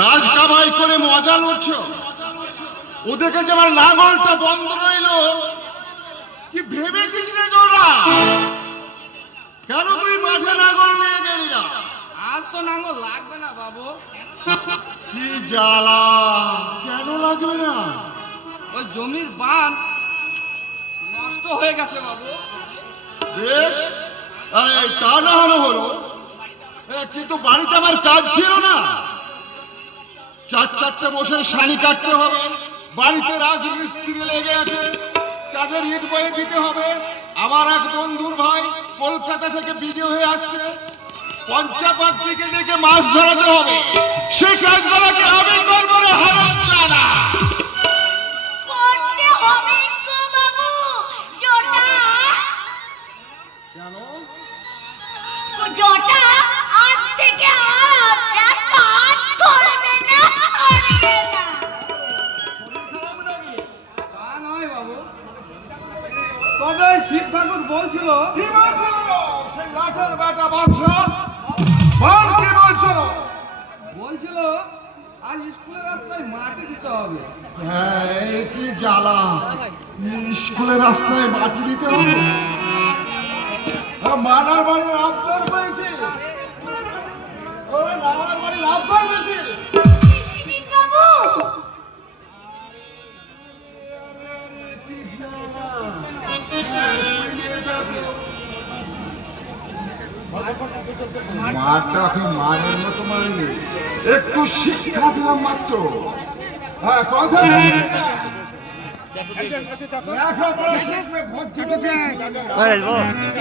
কাজ কামাই করে মজা লুটছ, ওদেরকে যে আমার লাঙলটা বন্ধ রইল, কি ভেবেছিস রে তোরা? কেন তুই মাঠে লাঙল নিয়ে গেলি না? আজ তো নাঙ্গল লাগবে না বাবু। কি জ্বালা! কেন লাগবে না? ওই জমির বাঁধ নষ্ট হয়ে গেছে বাবু। বেশ, আরে তা না হলো হলো, কিন্তু বাড়িতে আমার কাজ ছিল না। চারটে বসে শাড়ি কাটতে হবে, বাড়িতে রাজমিস্ত্রি লেগে আছে, তাদের ইট বয়ে দিতে হবে। আমার এক বন্ধুর ভাই কলকাতা থেকে বিদেয় হয়ে আসছে, পঞ্চাপাত্রীকে ডেকে মাছ ধরাতে হবে। সে কাজগুলোকে আমি করবো না, হারামজাদা। করতে হবে গো বাবু। জটা কেন? জটা আজ থেকে আর আপনার কাজ করবে না, করবে না। তা নয় বাবু, তবে শিব ঠাকুর বলছিল। কি বলছিল? সেই লাঠের বেটা বাদশা বল, কি বলছিল? বলছিল আজ স্কুলের রাস্তায় মাটি দিতে হবে। হ্যাঁ, এই কি জ্বালা! স্কুলের রাস্তায় মাটি দিতে হবে? মানার বাড়ির আবদার পেয়েছে, আমার বাড়ির আবদার পেয়েছে। বাবু মারটাকে মারের মতো মারেনি, একটু শিক্ষা দিলাম মাত্র। হ্যাঁ, কথা লেখাপড়া শিখবে, ভদ্র